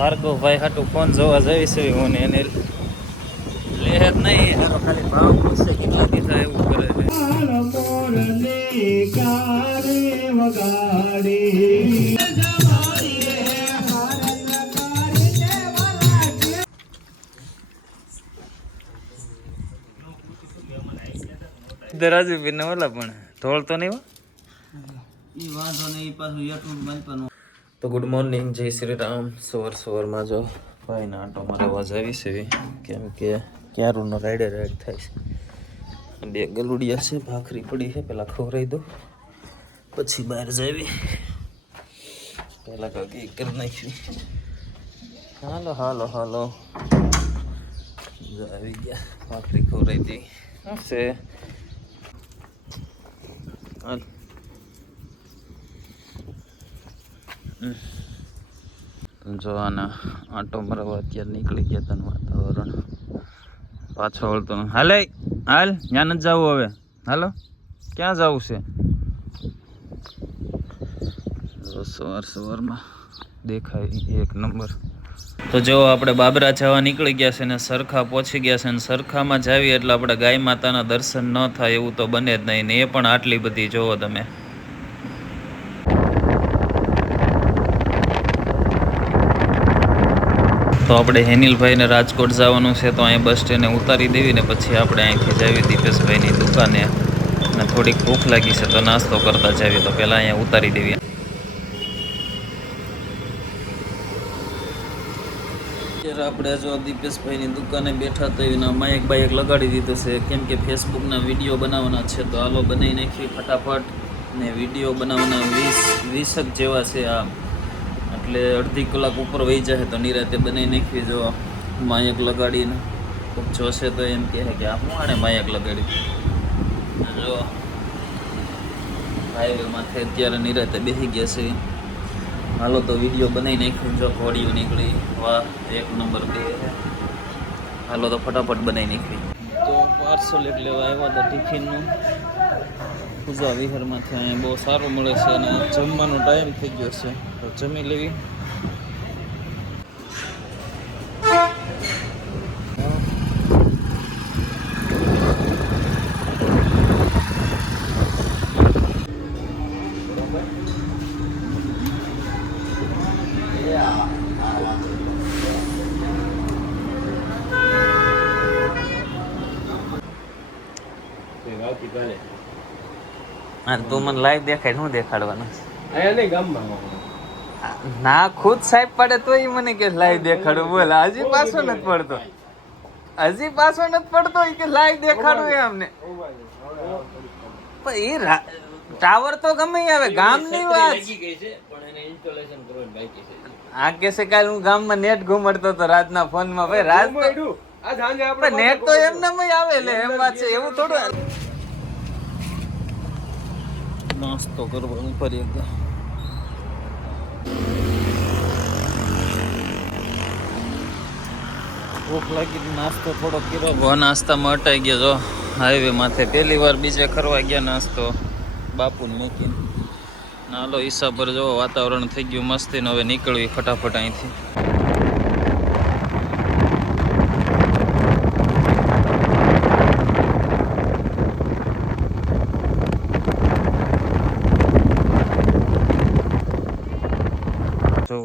ભાર્ગવ ભાઈ હાટું ફોન જોવા જઈ છે હું ને એને લે જ નહીં હારો ખાલી ભાવ પૂછે કેટલા દીધા એવું કરે છે દરાજુ બિન ઓલા પણ ધોળ તો નહીં તો ગુડ મોર્નિંગ જય શ્રી રામ સવારમાં જો ભાઈને આંટો મારવા જાવી છે કેમ કે ક્યારનો રાઈડ થાય છે બે ગલુડિયા છે ભાખરી પડી છે પેલા ખવરાઈ દો પછી બહાર જાવી પેલા કાકી કરી નાખી હાલો હાલો હાલો આવી ગયા ભાખરી ખવરાઈ દી છે હાલ જો આના આંટો મારવા અત્યારે નીકળી ગયા તને વાતાવરણ પાછો વળતો હાલે હાલ ત્યાં નથી જવું હવે હાલો ક્યાં જવું છે સવારમાં દેખાય એક નંબર તો જો આપણે બાબરા જવા નીકળી ગયા છે ને સરખા પહોંચી ગયા છે ને સરખામાં જાવી એટલે આપણે ગાય માતાના દર્શન ન થાય એવું તો બને જ નહીં ને એ પણ આટલી બધી જોવો તમે તો આપણે હેનિલભાઈને રાજકોટ જવાનું છે તો અહીંયા બસ સ્ટેન્ડે ઉતારી દેવી ને પછી આપણે અહીંથી જાવી દીપેશભાઈની દુકાને અને થોડીક ભૂખ લાગી છે તો નાસ્તો કરતા જાવી તો પહેલાં અહીંયા ઉતારી દેવી અત્યારે આપણે જો દીપેશભાઈની દુકાને બેઠા તો એના માઇક બાઇક લગાડી દીધું છે કેમ કે ફેસબુકના વિડીયો બનાવવાના છે તો હાલો બનાવી નાખી ફટાફટ ને વિડીયો બનાવવાના 20 જેવા છે આ એટલે અડધી કલાક ઉપર વહી જાય તો નિરાતે બનાવી નાખવી જો માયક લગાડીને ખૂબ જોશે તો એમ કહે કે આ હું આણે માયક લગાડ્યું જો હાઈવે માથે અત્યારે નિરાતે બેસી ગયા છે હાલો તો વિડીયો બનાવી નાખ્યું જો ઘોડીઓ નીકળી વાહ એક નંબર બે હાલો તો ફટાફટ બનાવી નાખવી તો પાર્સલ એટલે આવ્યા હતા ટિફિનનું પૂજા વિહારમાંથી અહીંયા બહુ સારું મળે છે અને જમવાનો ટાઈમ થઈ ગયો છે તો જમી લેવી તું મને લાઈવ દેખાય શું દેખાડવાનું ના ખુદ સાહેબ પડે તો મને કે લાઈવ દેખાડું બોલ હજી પાછો નથી પડતો કે લાઈવ દેખાડું એમને એ ટાવર તો ગમે આવે ગામ ની વાત આ કે છે કાલે હું ગામમાં નેટ ઘુમડતો હતો રાતના ફોન માં ભાઈ રાત નેટ તો એમને આવે એટલે એમ વાત છે એવું થોડું નાસ્તો કરવાનું ફરી એકદમ ભૂખ લાગી નાસ્તો થોડો કર્યો નાસ્તામાં અટાઈ ગયો જો હાઈવે માથે પહેલી વાર બીજે ખરવા ગયા નાસ્તો બાપુને મૂકીને નાલો હિસાબ પર જો વાતાવરણ થઈ ગયું મસ્તી ને હવે નીકળવી ફટાફટ અહીંથી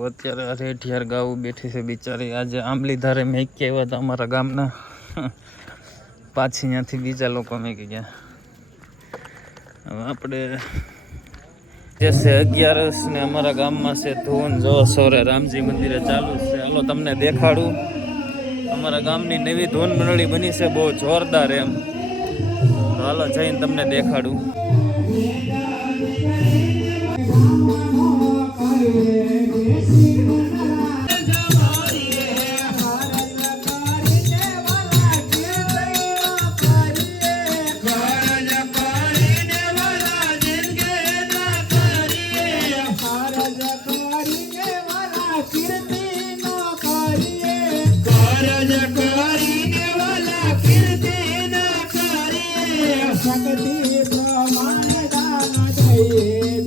અત્યારે રેઠિયાર ગાઉ બેઠી છે બિચારી આજે આંબલી ધારે મેંકી આવ્યા હતા અમારા ગામના પાછી ત્યાંથી બીજા લોકો મેંકી ગયા હવે આપણે જે છે 11 ને અમારા ગામમાં છે ધૂન જો સોરે રામજી મંદિરે ચાલુ છે હાલો તમને દેખાડું અમારા ગામની નવી ધૂન મંડળી બની છે બહુ જોરદાર એમ હાલો જઈને તમને દેખાડું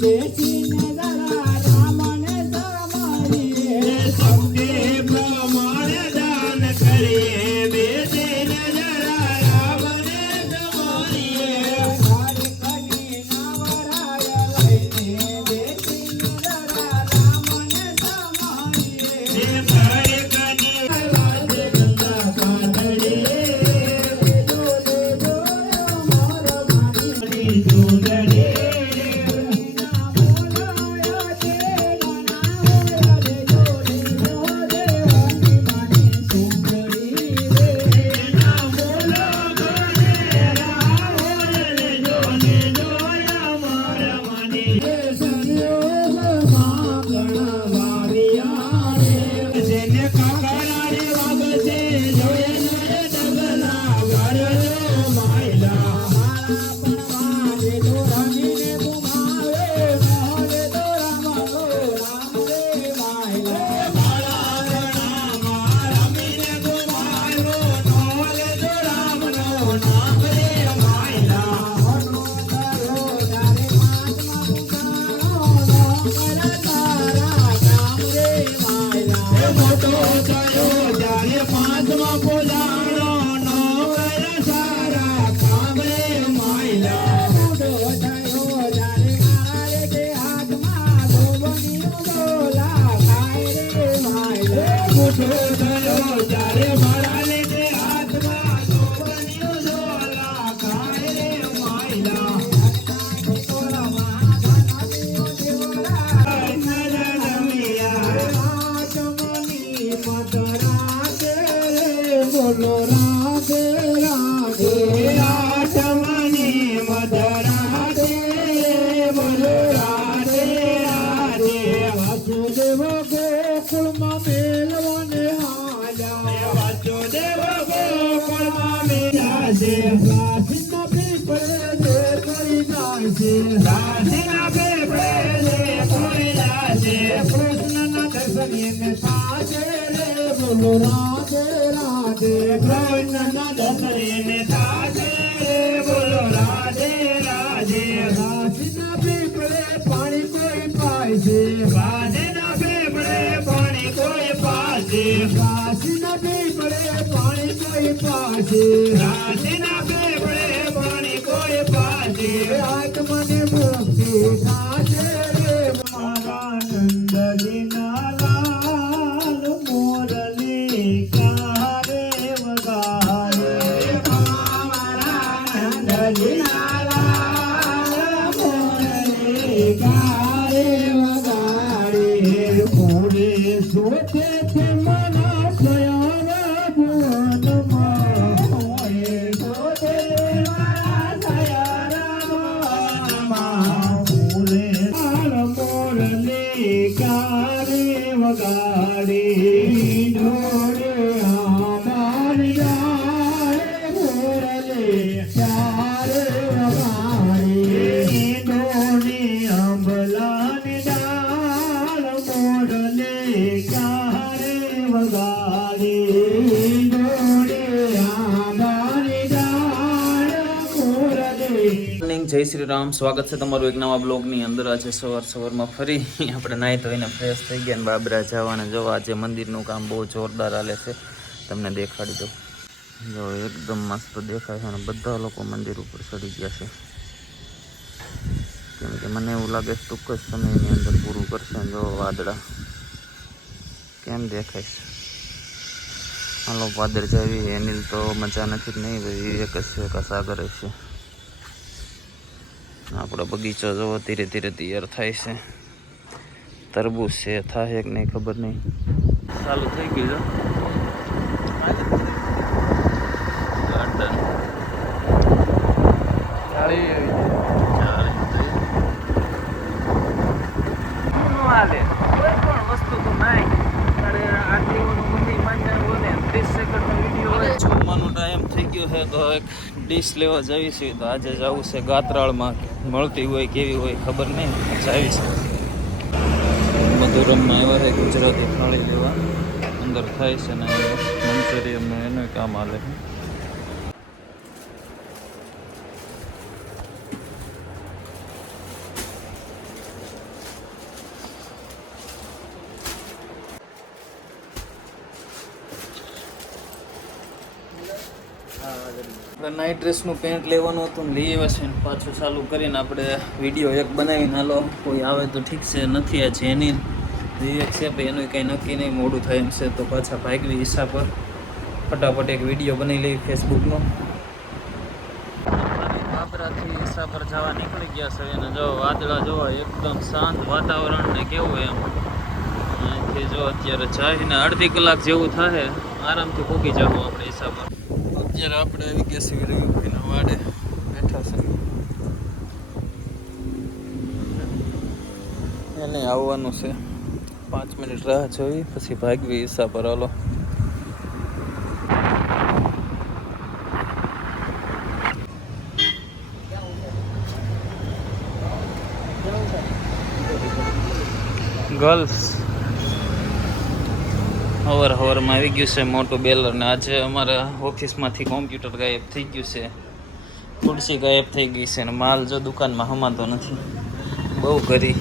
દેશી નજરા રામને સરમારી બોલો રાધે રાધે આઠમની મધરાધે બોલો રાધે રાધે વાસુદેવ ગોકુળમાં મેલવાને હાલ્યા વાસુદેવ ગોકુળમાં મેલ્યા છે રાસીના પીપળે જે કોઈ જાશે રાસીના પીપળે જે કોઈ જાશે કૃષ્ણના દર્શને થાશે બોલો રાધે રાધે કૃષ્ણના દર્શને થાશે બોલો રાધે રાધે રાસીના પીપળે પાણી કોઈ પાય છે રાધેના પીપળે પાણી કોઈ પાશે રાસીના પીપળે પાણી કોઈ પાશે રાસીના પીપળે પાણી કોઈ પાશે આત્મને મુક્તિ થાશે મારા નંદજીના લાલ મોરલી ક્યારે વગાડે મારા નંદજીના લાલ મોરલી ક્યારે વગાડે પૂરે સોચે છે મના સયારા ભુવનમાં પૂરે સોચે મારા સયારા ભુવનમાં પૂરે લાલ મોરલી ક્યારે વગાડે ઢોળે આમારી જાય મોરલી ક્યારે વગાડે ઢોળે આંબલાની ડાળ મોરલી ક્યારે વગાડે ઢોળે આંબાની ડાળ મોરલી. મોર્નિંગ, જય શ્રી રામ. સ્વાગત છે તમારું એક નવા બ્લોગની અંદર. આજે સવારમાં ફરી આપણે નાહી ધોઈને ફ્રેશ થઈ ગયા ને બાબરા જવાના. જો આજે મંદિરનું કામ બહુ જોરદાર હાલે છે, તમને દેખાડી દઉં. જો એકદમ મસ્ત દેખાય છે અને બધા લોકો મંદિર ઉપર ચડી ગયા છે, કેમ કે મને એવું લાગે છે ટૂંક જ સમયની અંદર પૂરું કરશે. જો વાદળા કેમ દેખાય છે. હાલો વાદળ જાવી એની તો મજા નથી જ નહીં ભાઈ, એક જ છે કે સાગર જ છે. આપણો બગીચો જોવો ધીરે ધીરે તૈયાર થાય છે. તરબૂચ છે, થાય કે નહીં ખબર નહીં. ચાલુ થઈ ગયું ગાર્ડન હાલે કોઈ પણ વસ્તુ તો નહીં. આટલી બધી માંજા બોલે 30 સેકન્ડનો વિડીયો હોય. જમવાનો ટાઈમ થઈ ગયો છે તો એક ડીશ લેવા જવી છે. તો આજે જવું છે ગાત્રાળમાં, મળતી હોય કેવી હોય ખબર નહીં, જાવી છે. મધુરમમાં આવ્યા છે ગુજરાતી થાળી લેવા. અંદર થાય છે ને મંચુરિયનનું એનું કામ હાલે છે. આપણે નાઇટ ડ્રેસનું પેન્ટ લેવાનું હતું ને લઈ આવ્યા છે ને પાછું ચાલુ કરીને આપણે વિડીયો એક બનાવીને હાલો કોઈ આવે તો ઠીક છે, નથી આ જેની વિવેક છે ભાઈ એનું કંઈ નક્કી નહીં, મોડું થાય એમ છે તો પાછા ભાગવી ઈચ્છા પર ફટાફટ એક વિડીયો બનાવી લેવી ફેસબુકનો. બાબરાથી ઈચ્છા પર જવા નીકળી ગયા છે અને જો વાદળા જોવા એકદમ શાંત વાતાવરણ ને કેવું એમ. અહીંથી જો અત્યારે જાય ને અડધી કલાક જેવું થાય આરામથી પહોંચી જવું આપણે ઈચ્છા પર. અત્યારે આપણે આવી ગયા છીએ રવિભાઈના વાડે બેઠા છે, એને આવવાનું છે. 5 મિનિટ રાહ જોઈ પછી ભાગવી ઈચ્છા પર. હાલો ગર્લ્સ હવારમાં આવી ગયું છે મોટું બેલર ને આજે અમારા ઓફિસમાંથી કોમ્પ્યુટર ગાયબ થઈ ગયું છે, ખુરશી ગાયબ થઈ ગઈ છે ને માલ જો દુકાનમાં હમાતો નથી, બહુ ઘરી.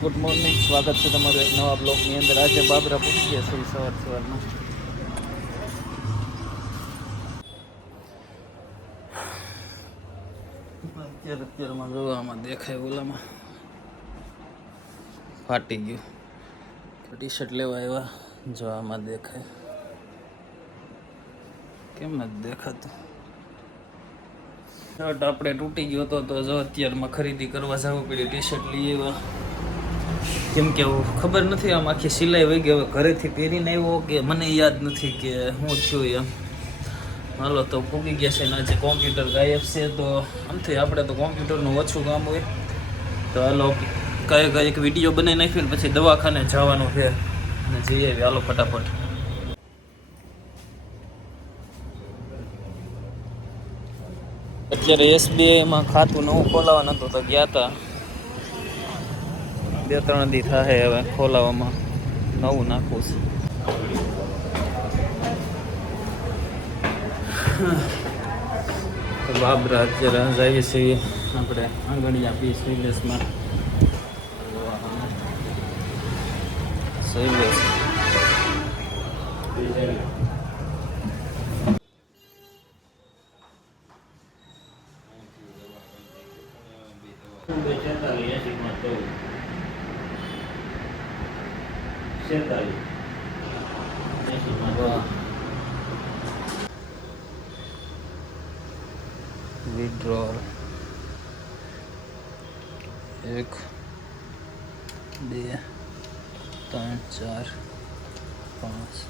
ગુડ મોર્નિંગ, સ્વાગત છે તમારું એક નવા બ્લોગની અંદર. આજે બાબરા પહોંચી ગયા છે સવારમાં. અત્યારમાં જોવામાં દેખાય ઓલામાં ફાટી ગયું. ટી શર્ટ લેવા આવ્યા. જો આમાં દેખાય, કેમ નથી દેખાતું? શર્ટ આપણે તૂટી ગયો હતો તો જો અત્યારમાં ખરીદી કરવા જવું પડ્યું. ટી શર્ટ લઈ આવ્યા, કેમ કે ખબર નથી આમ આખી સિલાઈ વહી ગઈ. હવે ઘરેથી પહેરીને આવ્યો કે મને યાદ નથી કે શું થયું એમ. હાલો તો પૂગી ગયા છે ને આજે કોમ્પ્યુટર ગાયબ છે. તો આમથી આપણે તો કોમ્પ્યુટરનું ઓછું કામ હોય તો હાલો કઈ એક વિડીયો બનાવી નાખ્યો પછી દવાખાને જવાનું છે અને જઈ આવી. હાલો ફટાફટ. અત્યારે SBIમાં ખાતું નવું ખોલાવવાનું હતું તો ગયા હતા. 2-3 દી થાય હવે ખોલાવવામાં. નવું નાખવું છે. તો બાબરા અત્યારે જઈએ છીએ આપણે આંગણિયા પીસ વિલેજમાં. શૈલેષ વિડ્રોલ 1 2 3 4 5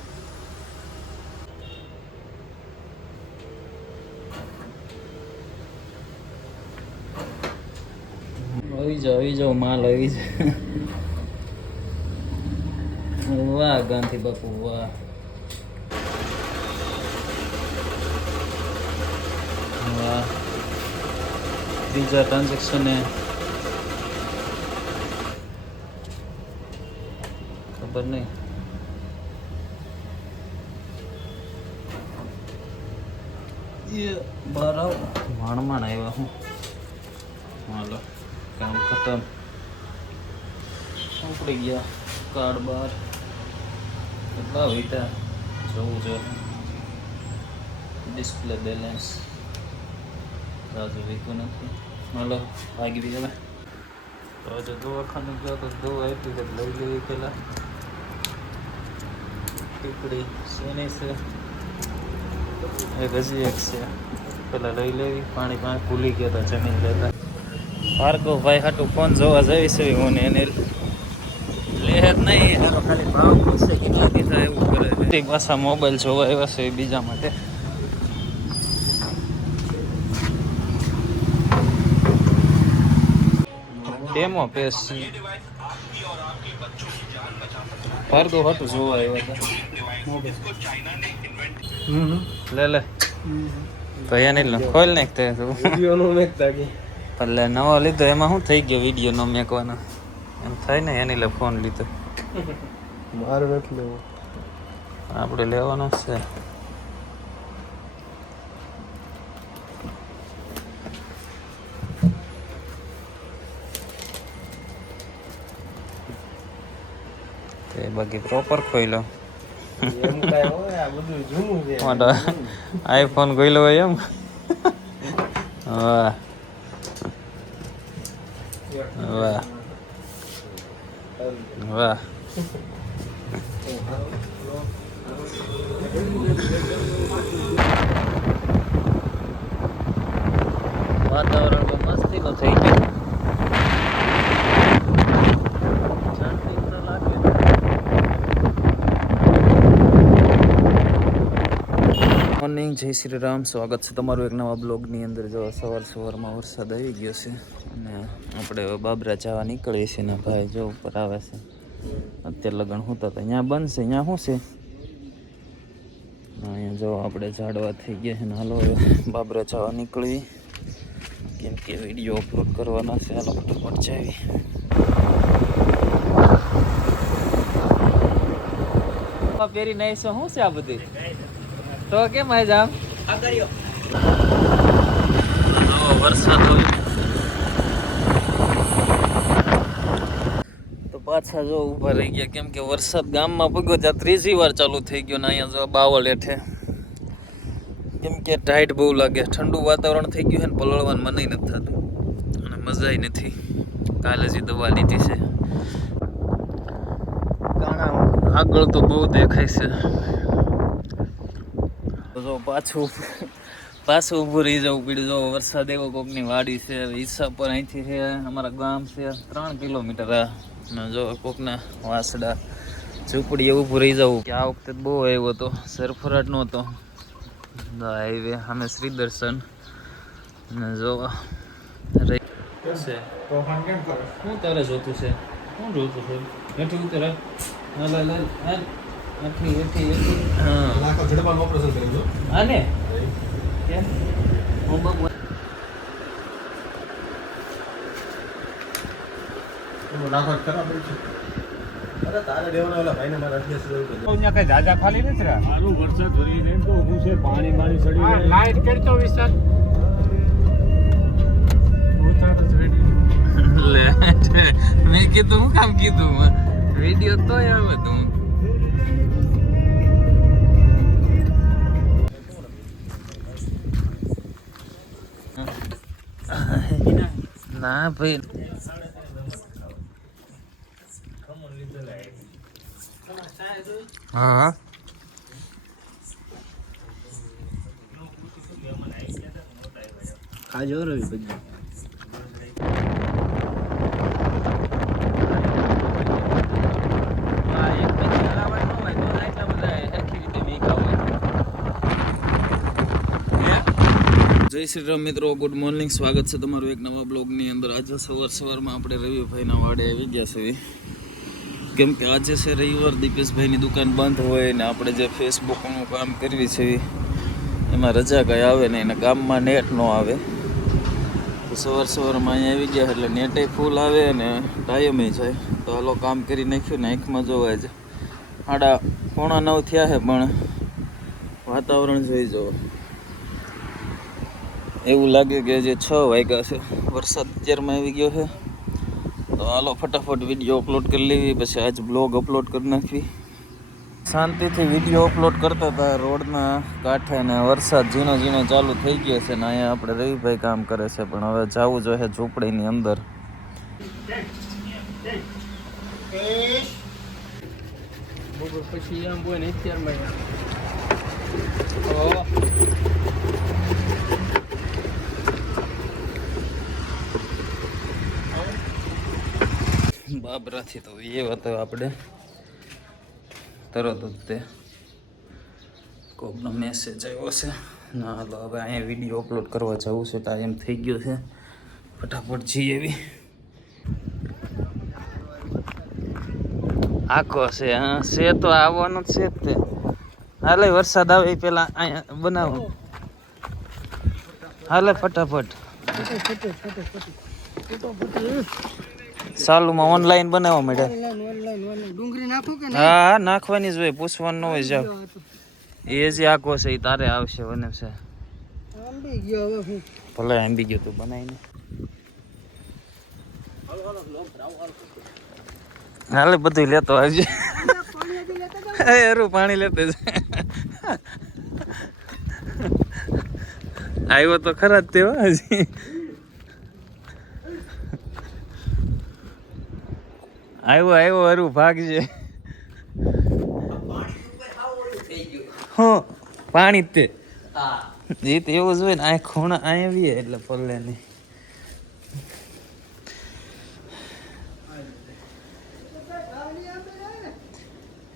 આવી જાઓ માલ આવી જાય. વાહ ગાંધી બાપુ વાહ. વાહ ત્રીજા ટ્રાન્ઝેક્શન ખબર નહીં. બહાર આવો માણમાણ આવ્યા હું. હાલો કામ ખતમ. ઉપડી ગયા કાર્ડ બહાર. કેટલા વીટા જોવું છે. ડિસ્પ્લે બેલેન્સ રાજુ વીતું નથી. હાલો ભાગી બી હવે. તો આજે દવાખાને ગયો તો દવા આપી તો લઈ લેવી પેલા. ટીકડી શેની છે? એક હજી એક છે, પેલા લઈ લેવી. પાણી ભૂલી ગયા હતા જમીન લેતા. ભાર્ગવભાઈ હાટું ફોન જોવા જઈ છે હું ને એને લે જ નહીં. હારો ખાલી ભાવ પૂછશે કેટલા દી થાય એવું કરે. પાછા મોબાઈલ જોવા આવ્યા છે બીજા માટે. ડેમો પેસ ભાર્ગવ હાટું જોવા આવ્યા હતા. લે ભૈયા નહીં ખોલ નાખતે એટલે નવો લીધો એમાં શું થઈ ગયો વિડીયો નો મેકવાનો એમ થાય ને એની લે ફોન લીધો. મારે નથી લેવો, આપણે લેવાનો છે. તે બાકી પ્રોપર ખોઈલો આઈફોન ગયેલો હોય એમ. વાહ વાહ વાહ. વાતાવરણ તો મસ્તી નો થઈ ગયો. મોર્નિંગ, જય શ્રી રામ. સ્વાગત છે તમારું એક નવા બ્લોગની અંદર. જો સવારમાં વરસાદ આવી ગયો છે અને આપણે બાબરા જવા નીકળીએ છીએ ને ભાઈ જો ઉપર આવે છે. અત્યારે લગન શું તો અહીંયા બંધ છે. અહીંયા શું છે? અહીંયા જો આપણે ઝાડવા થઈ ગયા છે ને. હાલો બાબરા જવા નીકળી કેમ કે વિડીયો અપલોડ કરવાના છે. હાલો ફટાફટ જાવી. પહેરી નહીં શું છે આ બધી તો કેમ જામ વરસાદ હોય તો પાછા જો ઊભા રહી ગયા કેમ કે વરસાદ ગામમાં પગ્યો ત્યાં 3જી વાર ચાલુ થઈ ગયો ને અહીંયા જો બાવળ હેઠે કેમ કે ટાઈટ બહુ લાગે. ઠંડુ વાતાવરણ થઈ ગયું છે ને પલળવાનું મન નથી થતું અને મજાય નથી. કાલે જ દવા લીધી છે. કાણા આગળ તો બહુ દેખાય છે. જો પાછું ઊભું રહી જવું પડ્યું. જો વરસાદ એવો કોકની વાડી છે ઈસા પર, અહીંથી છે અમારા ગામ છે 3 કિલોમીટર. અને જો કોકના વાસડા ઝૂંપડી ઊભું રહી જવું. કે આ વખતે બહુ આવ્યો હતો, સરફરાટ નહોતો. હાઈવે અમે શ્રી દર્શન ને જો શું તારે જોતું છે? શું જોતું છે? હેઠી ઉતર. આને મેં કીધું હું કામ કીધું વિડીયો તો આવે તું. ના ભાઈ હા ખાજો રવિ બધી. જય શ્રી રામ મિત્રો, ગુડ મોર્નિંગ. સ્વાગત છે તમારું એક નવા બ્લોગની અંદર. આજે સવારમાં આપણે રવિભાઈના વાડે આવી ગયા છે, કેમ કે આજે છે રવિવાર. દીપેશભાઈની દુકાન બંધ હોય ને આપણે જે ફેસબુકનું કામ કરવી છે એમાં રજા કાંઈ આવે ને એના ગામમાં નેટ ન આવે. તો સવારમાં અહીંયા આવી ગયા એટલે નેટે ફૂલ આવે અને ટાઈમે જાય. તો હાલો કામ કરી નાખ્યું ને આંખમાં જોવાય છે 8:45 થયા છે, પણ વાતાવરણ જોઈ જવો એવું લાગે કે જે 6 વાગ્યા છે. વરસાદ અત્યારમાં આવી ગયો છે. તો હાલો ફટાફટ વિડીયો અપલોડ કરી લેવી, પછી આજ બ્લોગ અપલોડ કરી નાખવી. શાંતિથી વિડીયો અપલોડ કરતા હતા રોડના કાંઠે, ને વરસાદ ઝીણો ઝીણો ચાલુ થઈ ગયો છે. ને અહીંયા આપણે રવિભાઈ કામ કરે છે, પણ હવે જવું જોઈએ ઝૂંપડીની અંદર. પછી બાબરાથી તો એ હતો આપણે તરત જ તે કોકનો મેસેજ આવ્યો છે. ના તો હવે અહીંયા વિડીયો અપલોડ કરવા જવું છે, ટાઈમ થઈ ગયો છે. ફટાફટ જઈએ. એવી આખો છે હા છે તો આવવાનો જ છે જ તે. હાલે વરસાદ આવે એ પેલા અહીંયા બનાવો. હાલે ફટાફટ સાલુમાં ઓનલાઈન બનાવવા માંડ્યા. હા નાખવાની જ હોય, પૂછવાનું ન હોય. જાવ એ જે આખો છે એ તારે આવશે બને છે. ભલે આંબી ગયો તું બનાવીને. હાલે બધું લેતો આવજે. અરું પાણી લેતો જ આવ્યો તો ખરા જ તેવો હજી. આવ્યો અરું ભાગજે. હા પાણી તે એ તો એવું જ હોય ને. આ ખૂણા આવીએ એટલે પલ્લે નહીં.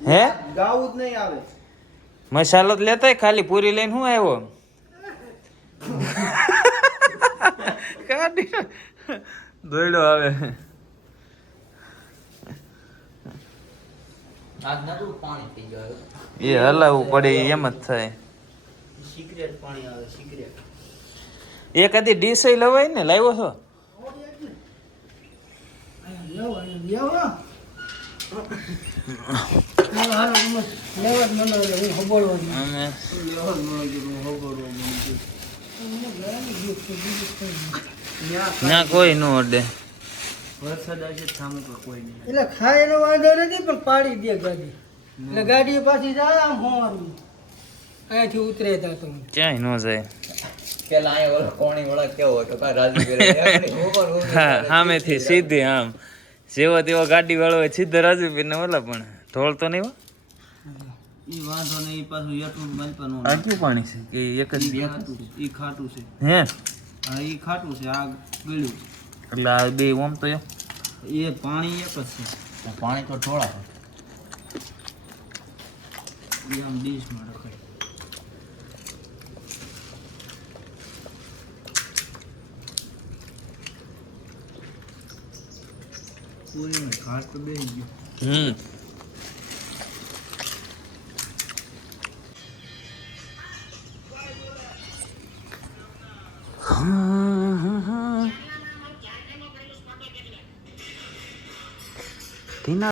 હે ગાવું જ નહીં આવે. મસાલો જ લેતા ખાલી પૂરી લઈને શું આવ્યો? કાઢી દોડ્યો આવે. એ હલાવવું પડે એમ જ થાય. એક આધી ડીશ લવાય ને. લાવ્યો છો? ના કોઈ નો અડે. વરસાદ આવશે સામે તો કોઈ નહીં. એટલે ખાય એનો વાંધો નથી, પણ પાડી દે ગાડી. એટલે ગાડી પાછી જાય આમ હોવાનું. અહીંયાથી ઉતરે તા તો ક્યાંય ન જાય. પેલા અહીંયા ઓલો કોણી વાળા કેવો હતો કા રાજી કરે. હા સામેથી સીધી આમ જેવો તેવો ગાડી વાળો હોય સીધો રાજુપીર ને ઓલા પણ ઢોળતો નહીં હો. ઈ વાંધો ને ઈ પાછું એટલું બનવાનું આ કયું પાણી છે કે એક જ ઈ ખાટું છે હે હા ઈ ખાટું છે આ ગળ્યું એટલે આ બે ઓમ તો એ પાણી એક જ છે પાણી તો થોડા એ આમ ડીશમાં રખાય પૂરીને ઘાટ તો બેસી ગયો ધીના